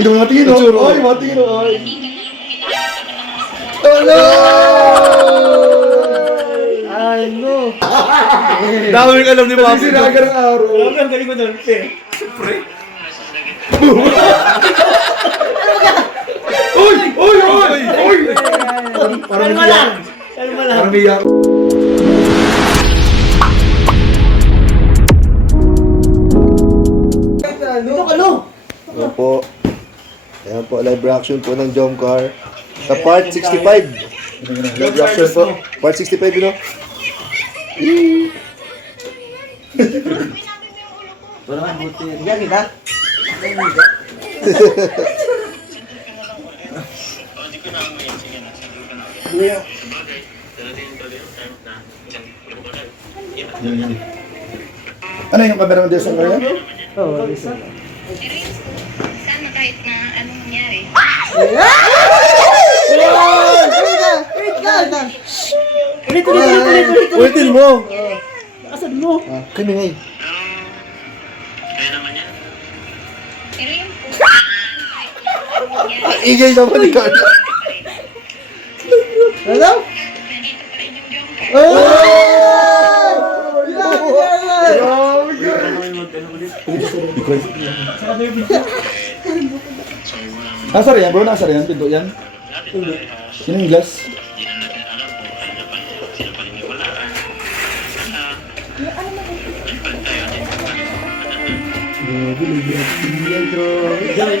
Ito mga tino. Ay, mga tino. Ay. Hello! Ay, no. Daming alam ni Papi. Sinaga ng araw. Alam ang galing mo doon, Pe. Uy! Uy! Uy! Uy! Kalma lang. Kalma lang. Parang iyak. Dito ka, no. Ayan po. Ayan po, live reaction po ng Jomcar. Sa part 65. Live reaction po. Part 65, you know? Wala nga buti. Higa kita. Ano yung camera mo dito sa kanya? Oo, listen. Sana kahit na anong nangyari. Ulit. Ulitin mo! Nakasan mo. Kami ngayon. Pero yun po, kahit na anong nangyari. Igay naman ni Carla. Hello? Nandito pa rin yung Jomcar. Nasar yan bro, nasar yan. Pinto yan. Yun yung glass.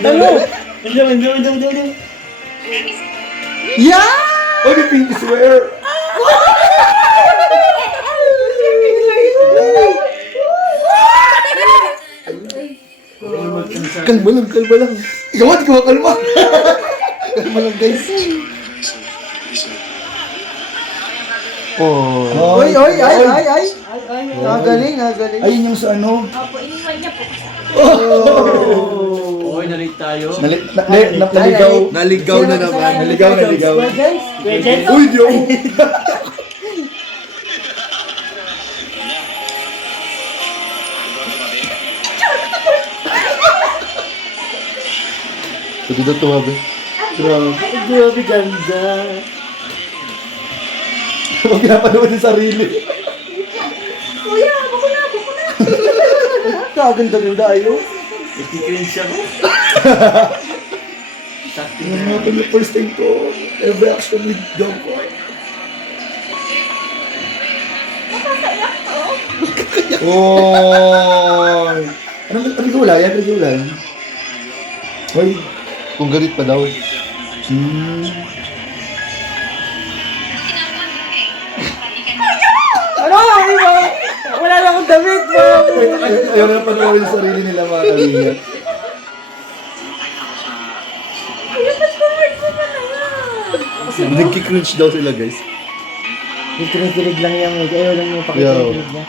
Hello? Hello. Yeah! Oh, may pinky swear! Kalma lang, kalma lang. Ikaw, di ko makalma. Kalma lang, guys. Oh. Ay! Nagaling. Ayun yung sa ano. Opo, iniwan niya po. Oy, nalit tayo. Naligaw. Naligaw na naman. Naligaw. Legend? Uy, di ako. Pwede na tumabi. Grabe ganda. Huwag pinapanood yung sarili. Kuya, bako na. Kaganda ayo. Ikikringe ako. Yung mga pag first time ko, live reaction with Jomcar. Oh! Anong ulan? Yan, ulan. Hoy. Kung galit pa daw. Ano? Wala na akong damit mo. Ayaw na panoorin yung sarili nila mga kalinga. Nagkikringe daw sila, guys. Kikinig lang yung ayaw lang yung pakikinig niya.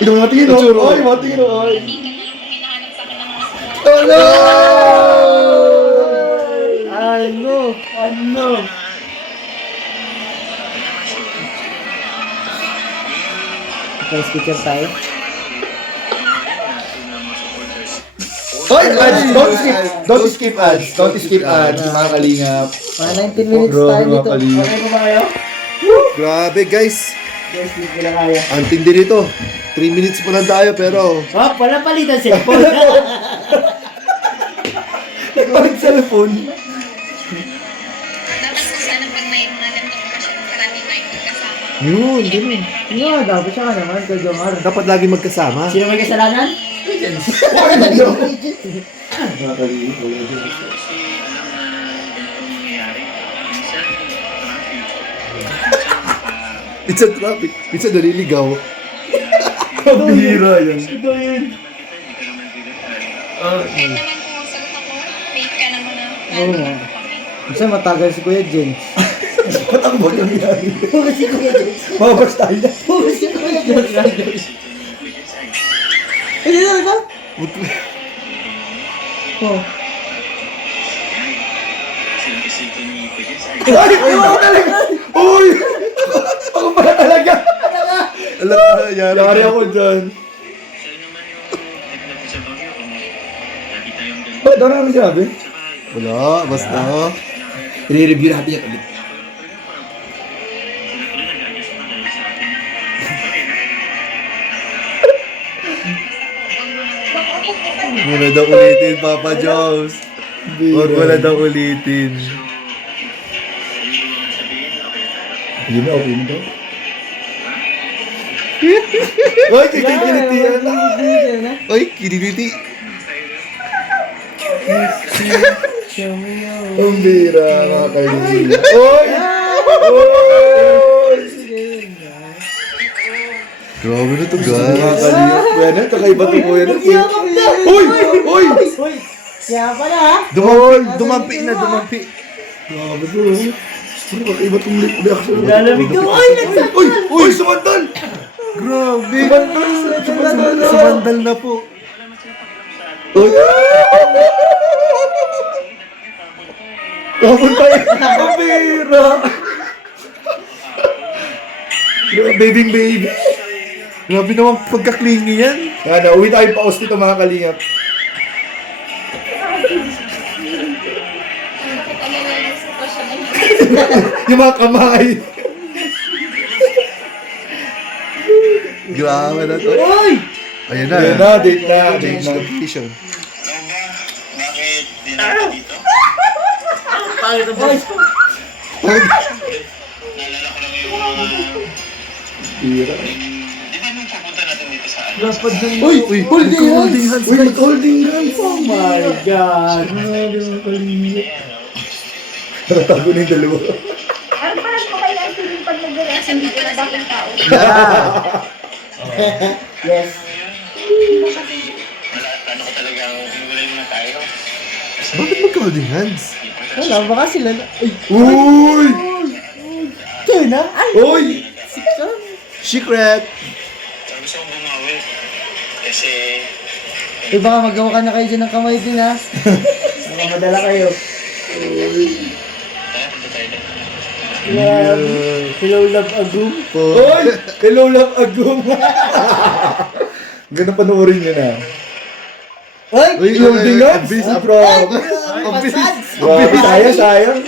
Ito mga tino. Ay, mga tino. Ay. Hinahanap sa akin ng mga support. Hello! Ano? Okay, speaker tayo. Ay, ads! Don't skip ads. Don't skip ads, mga kalingap. Mga 19 minutes Grabe, tayo mga dito. kalingap. Okay ko ba kayo? Grabe, guys. Yes, hindi ko lang kaya. Ang tindi nito. 3 minutes pa lang tayo, pero... Oh, wala palitan cellphone. Nagpalit cellphone. Dapat po sana pag may mga ganitong okasyon, karami tayo magkasama. Yun, ganun. Ano, dapat siya ka naman, kay Jomar. Dapat lagi magkasama. Sino may kasalanan? Mga kalingap. It's a traffic. It's a naliligaw. Kabira yan. Ito yun. Kahit naman kung sagot ako, wait ka naman na. Oo nga. Kasi matagal si Kuya James. Patakbo yung nangyari. Huwag si Kuya James. Mabas tayo na. Huwag si Kuya James. Hindi na ba? Oh. Ay! Ako talaga! Uy! Ako pala talaga! Alam mo, yan. Yari ako dyan. Ba't daw namin sinabi? Wala, basta. I-review natin yan ulit. Huwag mo na daw ulitin, Papa Jones. Huwag mo na daw ulitin. Hindi na, okay na daw. Uy, kikiliti yan. Oy, kiniliti. Ang bira, mga kaibigan. Uy! Uy! Grabe na to, Mga guys. kaibigan. Yan yan, kakaiba to po yan. Uy! Uy! Kaya pala ha? Dumampi na, dumampi. Grabe to. Ano, kakaiba tong reaction. Lalamig to. Uy! Uy! Uy! Sumandal! Grabe. Sumandal! Sumandal na po. Uy! Kapunta yan! Ang bira! Babying baby! Grabe namang pagkaklingi yan. Yan, uwi tayo pa dito mga kalingap. Yung mga kamay. Grabe na to. Uy! Ayan na. Ayan na, date na. Date Change na. location. Bakit di na ako dito? Uy! Naalala ko lang yung mga... Bira. Di ba nung papunta natin dito sa ano? Lapad ng... Uy! Uy! Holding hands! Uy! Holding hands! Oh my God! Grabe mo kalinga. Nakatago na yung dalawa. Parang ko kaya ang feeling pag nag-reaction dito na bakit tao. Yes. Wala, ano ko talaga, hiwalay muna tayo. Bakit magka-holding hands? Wala, baka sila na... Uy! Uy! Ito na? Ay! Uy! Secret! Pero gusto kong bumawi. Kasi... Eh baka magawa ka na kayo dyan ng kamay din ha. Baka madala kayo. Tara, punta tayo din. Yan. Hello love agum. Uy! Hello, love agum! Ganda panoorin nyo na. Uy! Uy, holding hands! Bilis, Ah, bro! Ang bilis. Grabe, sayang, sayang.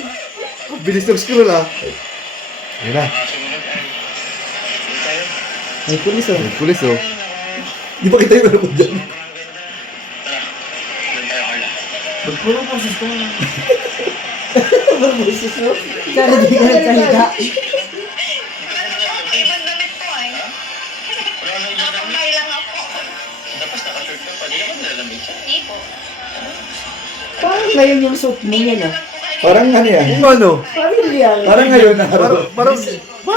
Ang bilis ng scroll ah. Ayan na. Sumunod tayo. Punta tayo. May pulis oh. Ang pulis oh. Di ba kita yung ano ko dyan? Tara, doon tayo, Carla. Magpuro pa sa ito. Magbusis mo. Sana di ka nagsalita. Ibang damit ko ay. Wala na yung dami. Kamay lang ako. Tapos naka-shirt ka pa. Di naman nalamig siya. Hindi po. Parang ngayon yung suit mo yan ah. Parang ano yan? Ano? Pamilyar. Parang ngayon na Parang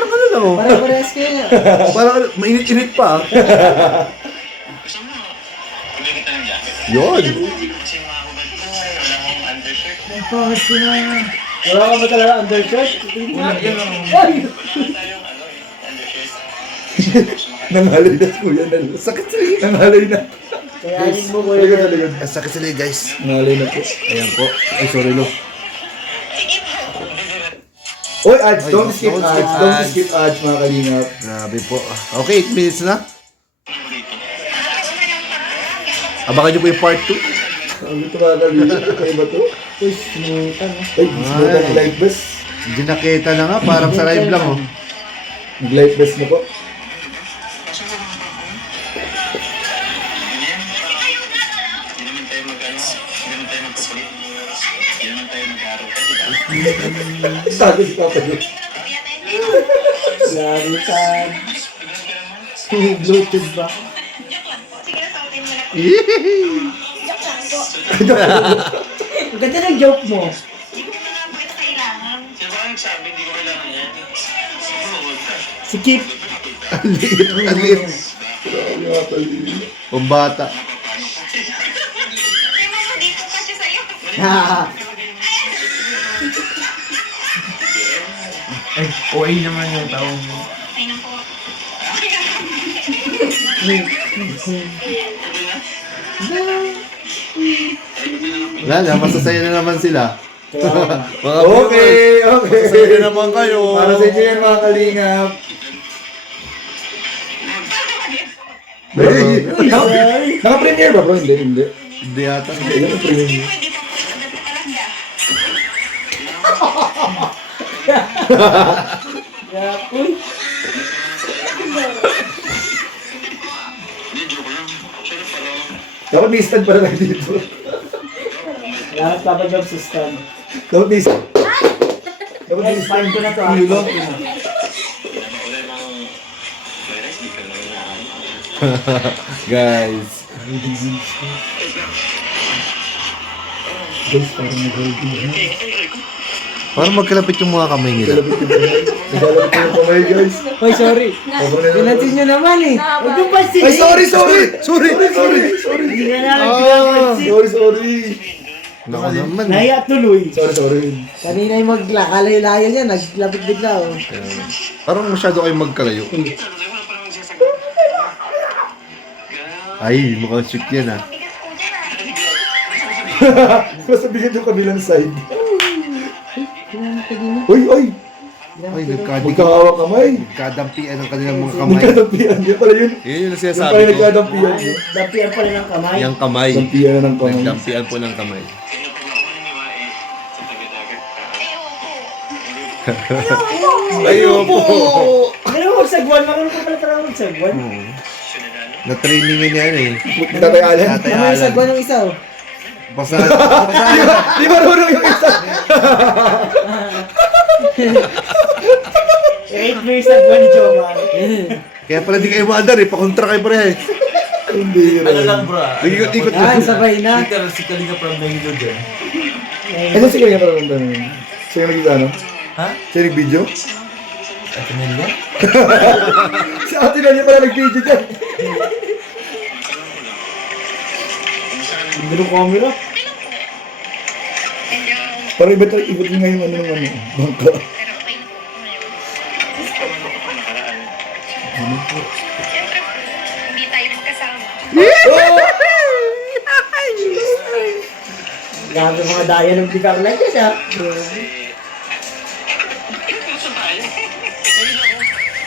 ano lang oh. Parang parehas kayo nga. Parang ano, mainit-init pa ah. Gusto mo, bigyan kita ng jacket. Yun. Kasi yung mga hubad ko, wala akong undershirt. Bakit ko na? Wala ka ba talaga undershirt? Wala yan ang... Ay! Wala tayong ano eh, undershirt. nangalay na kuya na. Sakit sa iyo. Nangalay na. Kayanin mo ko Talaga yun. talaga. Ang sakit sila guys. Nangalay na po. Ayan po. Ay sorry lo. Oy, ads. Ay, Don't skip don't ads. skip Don't ads. skip ads mga kalingap. Grabe po. Okay, 8 minutes na. Abangan nyo po yung part 2. Ano ito mga kalingap? Kaya ba ito? Uy, sinutan ah. Ay, smooth ang light bus. Hindi nakita na nga. Parang sa live lang oh. Nag-light bus na po. Hindi naman tayo mag-ano, hindi naman tayo magpapalit. Hindi naman tayo mag-aaral. Di ba? Sabi si Papa Joe. Larutan. Bluetooth ba? Sige na, sautin mo na po. Joke lang po. Ang ganda ng joke mo. Hindi ko na po ito kailangan. Sino ba ang nagsabi, hindi ko kailangan yan? Siguro, wag ka. Si Kip. Ang liit. Ang liit. Mga kalingap. Pambata. Hindi mo mo dito kasi sa'yo. Ha. OA naman yung tao mo. Ay, naku. Wala na. Masasaya na naman sila. Mga Okay, okay. Masasaya na naman kayo. Para sa inyo yan mga kalingap. Hey! Naka-premiere ba bro? Hindi, hindi. Hindi yata. Yan ang premium. Pwede pa po sa talaga. Yakoy. Hindi, joke lang. Sorry pala. Dapat may stand pala lang dito. Lahat papajob sa stand. Dapat may stand. Dapat may Guys, stand. fine ko na to. Ulo lang. Wala nang virus, di ka naman na. Guys. Guys, parang nag-holding. Parang magkalapit yung mga kamay nila. Naglalapit yung kamay, guys. Hoy, sorry. Pinansin nyo naman eh. Huwag yung pansin. Ay, sorry! Hindi na namin pinapansin. Sorry! Naku naman. Nahiya tuloy. Sorry. Kanina yung magkalayo-layo niya, naglapit bigla oh. Parang masyado kayong magkalayo. Wala pa naman sasagot. Ay, mukhang shoot yan ah. Mabigas po dyan ah. Masabihin yung kabilang side. Uy! Ay, Magkahawak kamay. nagkadampian ang kanilang mga kamay. Nagkadampian. Yan pala yun. Yun yung Yan sinasabi pala ko. nagkadampian. Dampian pala ng kamay. Yung kamay. Dampian na ng kamay. Nagdampian po ng kamay. Kaya pag ako naniniwae sa tabi-dagat ka. Ay, opo. Ayun po. Ano mo magsagwan? Marunong ka pala talaga magsagwan. Sinadano? Na-trainingin yan eh. Tatay Alan. Tatay Ano yung Alan. sagwan ng isa oh? Basta, Di ba marunong yung isa? 8 mo yung sagwan ni Jomar. kaya pala di kayo maandar eh. Pakontra kayo pareha eh. Hindi rin. Ano lang bro? Nag-ikot-ikot Yan, lang. sabay na. Literal si Kalinga from Nahilo dyan. Ano si Kaya parang nandun? Siya yung nag-ano? Ha? Siya nag-video? Ate Nelia? Si ate na niya pala nag-video dyan. Hindi ng camera. Medyo, Parang iba nga yung ano ng ano. Bangka. pero okay na po ngayon. Ano ko pa nakaraan? Siyempre po, hindi tayo magkasama. Grabe mga daya ng bigar like yan ah. Gusto tayo. Ayun ako.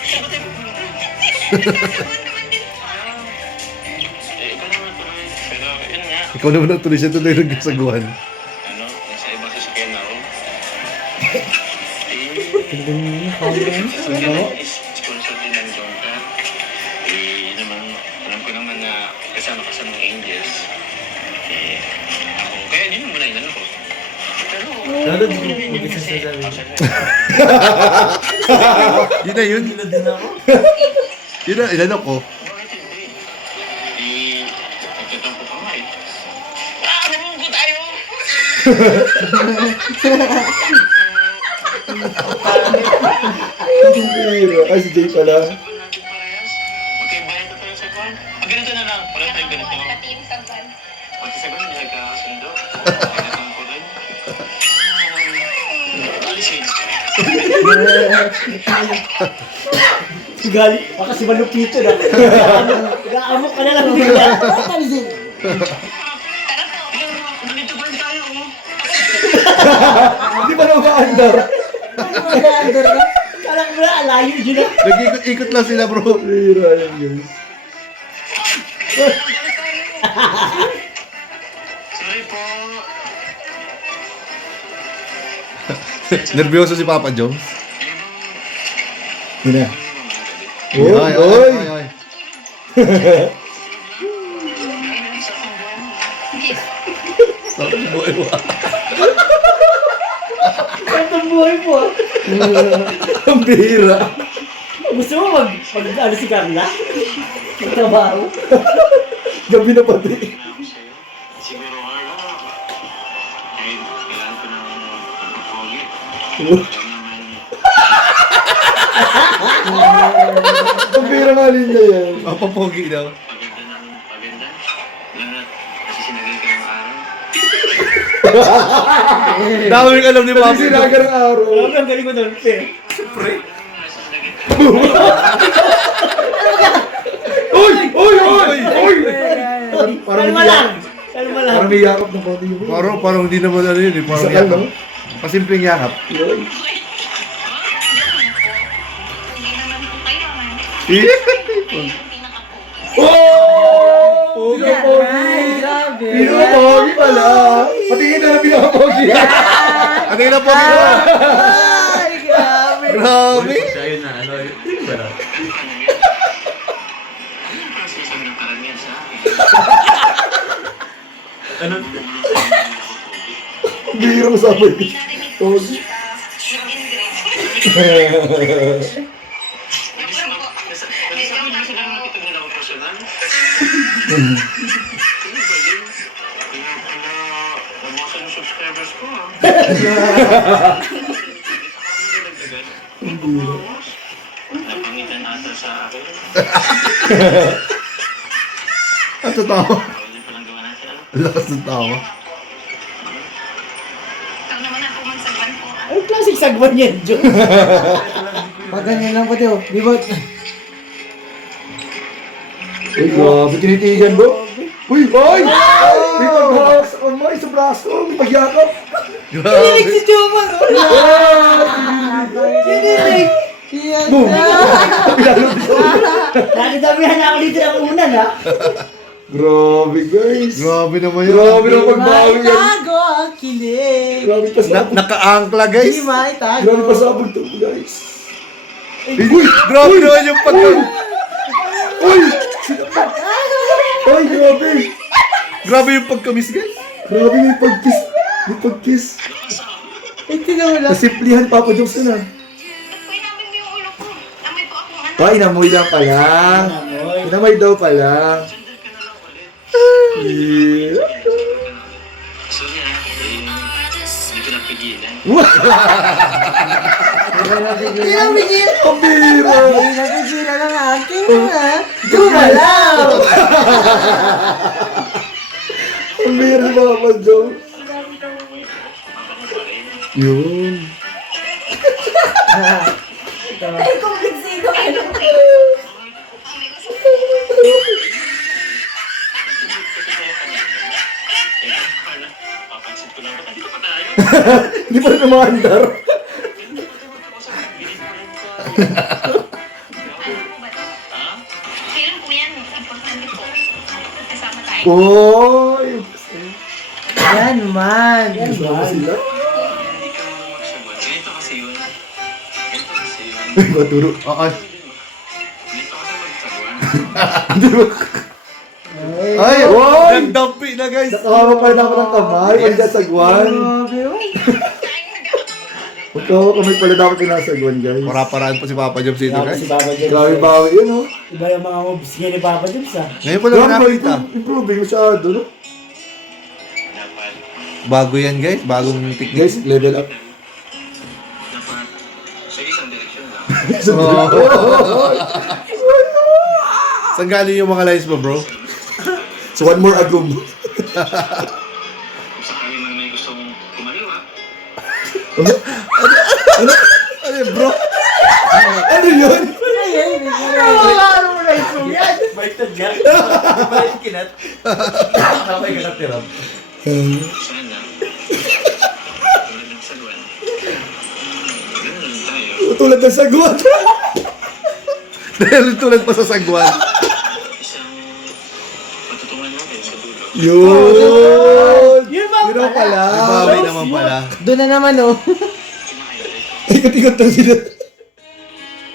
Sagot tayo pupunta. Ikaw naman tuloy. Pero yun nga. Ikaw naman ang tuloy siya tuloy nagkasaguhan. Ano, nasa ibang sasakyan ako. Sponsor din ng Jonka. Yun naman, alam ko naman na kasama ka sa mga angels. Ako, kaya yun muna yun, ano ko. Pero, Lalo di ko mag-isa sa sabi. Yun na yun. Nahilo din ako. Yun na, ilan ako. bakit hindi? Nagtatampo ka nga eh. Mamungko tayo! Ay, si Jay pala. Natin parehas. Magkaibayan na tayo sa kwan. Ganito na lang. Wala tayong ganito. Pati yung sagwan. Pati sa ganun, hindi nagkakasundo. Nagtatampo rin. Alisin. Gali, baka si Malupito na. Nag-aamok ka na lang bigla. Talisin. Tara po. Ganito ba tayo? Oh? Hindi pa na umaandar. Mag-aandar na. Kala ko na, alayo dyan na. Nag-ikot-ikot lang sila bro. Hira yan, guys. Sorry po. Nervyoso si Papa Jones. Yun na. Ay, ay, Oy! ay, ay. Sarap ng buhay mo. Kwentong buhay po ah. Ang bihira. Gusto mo ano si Carla? Magtrabaho? Gabi na pati. Siguro Carla, kahit kailangan ko ng pagpapogi. Alam naman, Ang bihira nga rin na yan. Mapapogi daw. paganda ng paganda. Lahat, kasi sinagal ka ng araw. Daming alam ni Kasi Papi. sinaga ng araw. Alam mo, ang galing mo doon, Pe. Uy! Uy! Uy! Uy! Parang Kalma lang. Kalma lang. Parang may yakap ng konti yung Parang hindi naman ano yun eh. Parang Sakal, yakap. no? Pasimpleng yakap. Hindi naman po kayo man. Eh? Kayo yung pinaka-focus. Oh! Ay, grabe. Pinakapogi pala. Patingin na pinakapogi. Patingin na pogi mo. Ay, grabe. Grabe. Siya yun na, ano, yun ba na? Ano sinasabi ng karamihan sa akin? Ano? Bihira mo sa akin. Pogi. Nasabi na sila nakita nila ako personal. Ano ba yun? Kaya pala, nabawasan yung subscribers ko ah. Napangitan ata sa akin. Ang tatawa. Hindi pa lang gawa natin ano. Lakas ng tawa. Ikaw naman ang pumagsagwan ko. Ay, classic sagwan yan, Joe. Pag ganyan lang pati, oh. Di ba? Uy, grabe, tinitigan bro. Uy, boy! May pag-hawak sa kamay, sa braso, may pagyakap. Kinilig si Jomar. Kinilig. Yan Boom! na. Nakidamihan na ako dito ng unan, ha? Grabe guys. Grabe naman yun. Grabe na pagbawi May yan. tago ang kilig. Grabe pasabog. Nakaangkla Di guys. may tago. Grabe pasabog to guys. Uy, grabe naman yung pagka... Uy! Ay, grabe. Grabe yung pagkamis guys. Grabe may pag-kiss. May pag-kiss. Eh, tinawala. Nasimplihan Papa Jokes na. Ba't ko inamin mo yung ulo ko? Amoy po akong ano. Ay, inamoy lang pala. Inamoy daw pala. Yeah. Sorry ah, hindi ko napigilan. Pinamigil. Ang bira. Ay, napigilan ang aking ha. Gumalaw. Ang bira Papa Jokes. Yun. Ay, kung nagsino ka lang. Papansin ko lang ba? Dito pa tayo. Hindi pa rin namaandar. Kailan po yan? Importante po. Kasama tayo. Oy! Yan man. Sama sila. Hindi ka magsagot. Ganito kasi yun. Ganito kasi yun. Maturo. Ganito kasi magsagot. Ay, oy! Nagdampi na guys. Nakahawak pa rin ako ng kamay. Pag nasagwan. Grabe, oh. Magkahawak kamay pala dapat yung nasagwan, guys. Para-paraan po si Papa Jobs dito Tapos guys. si Papa James. Grabe bawi yun, oh. Iba yung mga moves niya ni Papa James, ha? Ngayon ko lang Grabe, nakita. improving masyado, no? Dapat, Bago yan guys. Bagong technique. Guys, level up. dapat, sa isang direksyon lang. Saan galing yung mga lines mo bro? So, one more agum. Kung sakali man may gustong kumaliwa, Ano yun bro? Ano yun? Baitan ka? Bait kinat? Tama yung katiram. sana, tulad ng sagwan, ganun lang tayo. Tulad ng sagwan. Dahil tulad pa sa sagwan. Isang patutungan natin sa dulo. Yun! Yun ba Yun ang pala. Bawi naman pala. Doon na naman, oh. Ikot-ikot lang sila.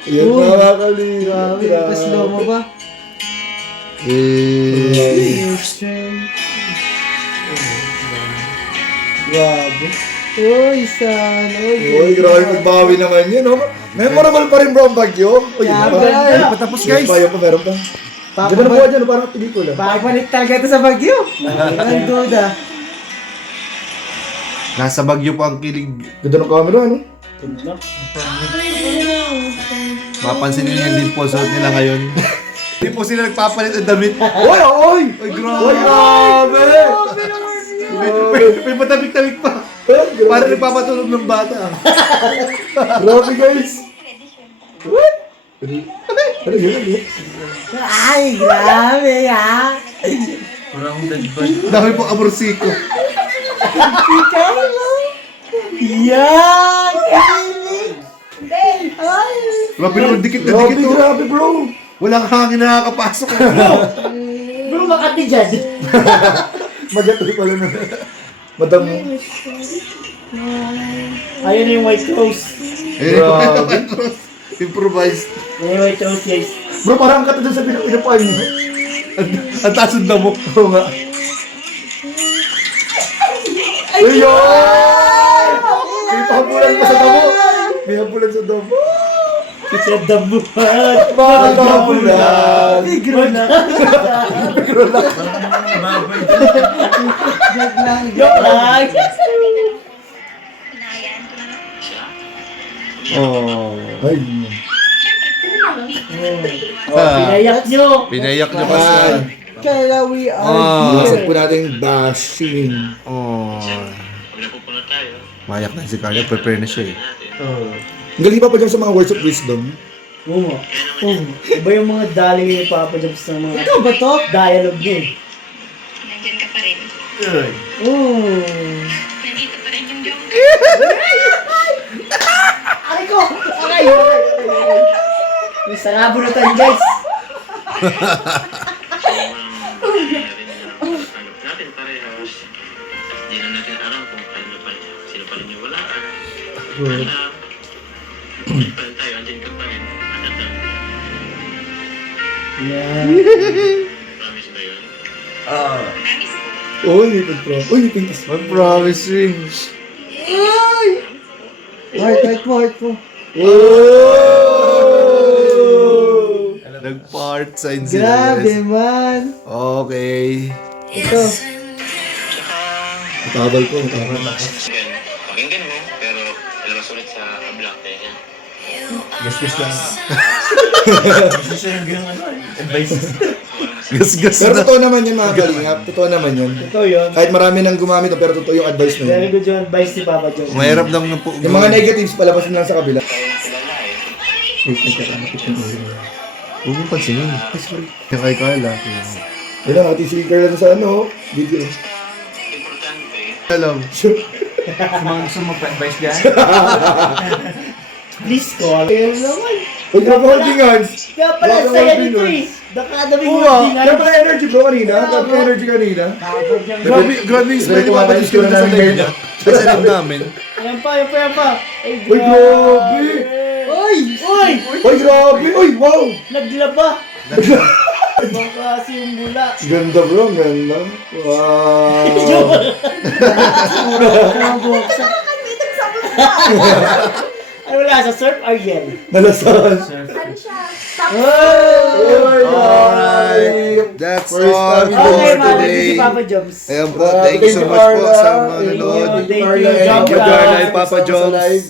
Ayan, mga kalinga. Grabe, paslo mo ba? Grabe. Uy, son. Uy, grabe magbawi naman yun, no? Memorable pa rin bro ang bagyo. Uy, Yeah, yun pa. bro. Hindi pa tapos guys. Yun pa, meron pa. Di ba nabuha dyan, parang pelikula. Papalit talaga ito sa Bagyo. Ang duda. Nasa Bagyo po ang kilig. Ganda ng camera, no? Mapansin niyo yan din po sa suot nila ngayon. Hindi po sila nagpapalit ng damit. Oy, oy! Ay, grabe. Oy, grabe! May patabik-tabik pa. Grabe. Para nagpapatulog ng bata. Grabe, guys. What? Ano yun? Ano yun? Ay, grabe, ha? Parang dagban. Dami po amorsiko. Ikaw lang. Yan! Kilig! Ay! Grabe naman, dikit na Grabe, dikit to. grabe, bro. Walang hangin na nakakapasok. Bro, makati dyan. Magatoy pala na. Madam mo. Ayun na yung white rose. Grabe. Improvised. Ayun yung white rose, guys. Bro, parang kata dun sa pinapain mo. Ang tasod na mo. Oo nga. Ayun! May pahabulan pa sa damo. May habulan sa damo. Sa damuhan. Bakit habulan? Tigro na. Baboy. Joke lang. Joke lang. Hinayaan ko na lang siya. Oh. Ay. Pinayak nyo. Pinayak niyo Ay. kasi. Kaya we are Ah. Iwasan po natin yung bashing. Oh. Pag napupunta tayo, Mayak na si Carla. Prepare na siya eh. Ang galing pa dyan sa mga words of wisdom. Oo. Iba yung mga daling ni Papa Jobs ng mga Ikaw ba to? dialogue niya eh. Nandyan ka pa rin. Oo. Nandito pa rin yung joke. Aray ko! Aray! May sarabo na tayo, guys. tanggap natin parehas. Di na natin alam kung sino pa rin yung wala. Hindi pa rin tayo, andyan ka pa rin. Yeah. Promise ba yun? Promise ko. Uy, may pag-pro. Uy, may pintas. Mag-promise ring. Heart mo. Oh! Nag-part sign sila. Grabe guys. man. Okay. Ito. Matabal ko, matabal. Pakinggan mo, pero ilabas ulit sa black niya. Gas-gas lang. Gusto siya ng ganun ano eh. Advice. Gas-gas Pero na. totoo naman yun mga kalingap. Totoo naman yun. Ito yun. Kahit marami nang gumamit, pero totoo yung advice na Very yun. good yung advice ni Papa Jobs. Mahirap lang na po. Yung mga negatives, palabas mo lang sa kabila. Tayo na kilala eh. Wait, nagkakamakit yung ulo. Huwag mong pansinin. Yung kay Carla. Yun lang, ati si Carla sa ano, video. Importante, Alam. Mga gusto mo pa-advice dyan? Please call. Kaya naman. Huwag na holding hands. Kaya pala Wala saya kang nito holding eh. Nakadaming Oo yung nga. dingan. Kaya pala energy bro kanina. Kaya pala energy kanina. Grabe yung smile ni Papa Diyos ko na sa live niya. Sa live namin. Yan pa. Ay, Uy, grabe! Uy! Uy! Uy, grabe! Uy, wow! Naglaba! Ibang klase yung bula. Ganda bro, ganda. Wow! Ano wala sa surf? Ariel. Nalasahan. Alright. That's First all time for Okay, mga today. si Papa Jobs. Ayan po. Thank you so much po sa mga nanonood. Thank you, Carla. Jump Thank you, Lang. Carla and Papa Sa Jones. live.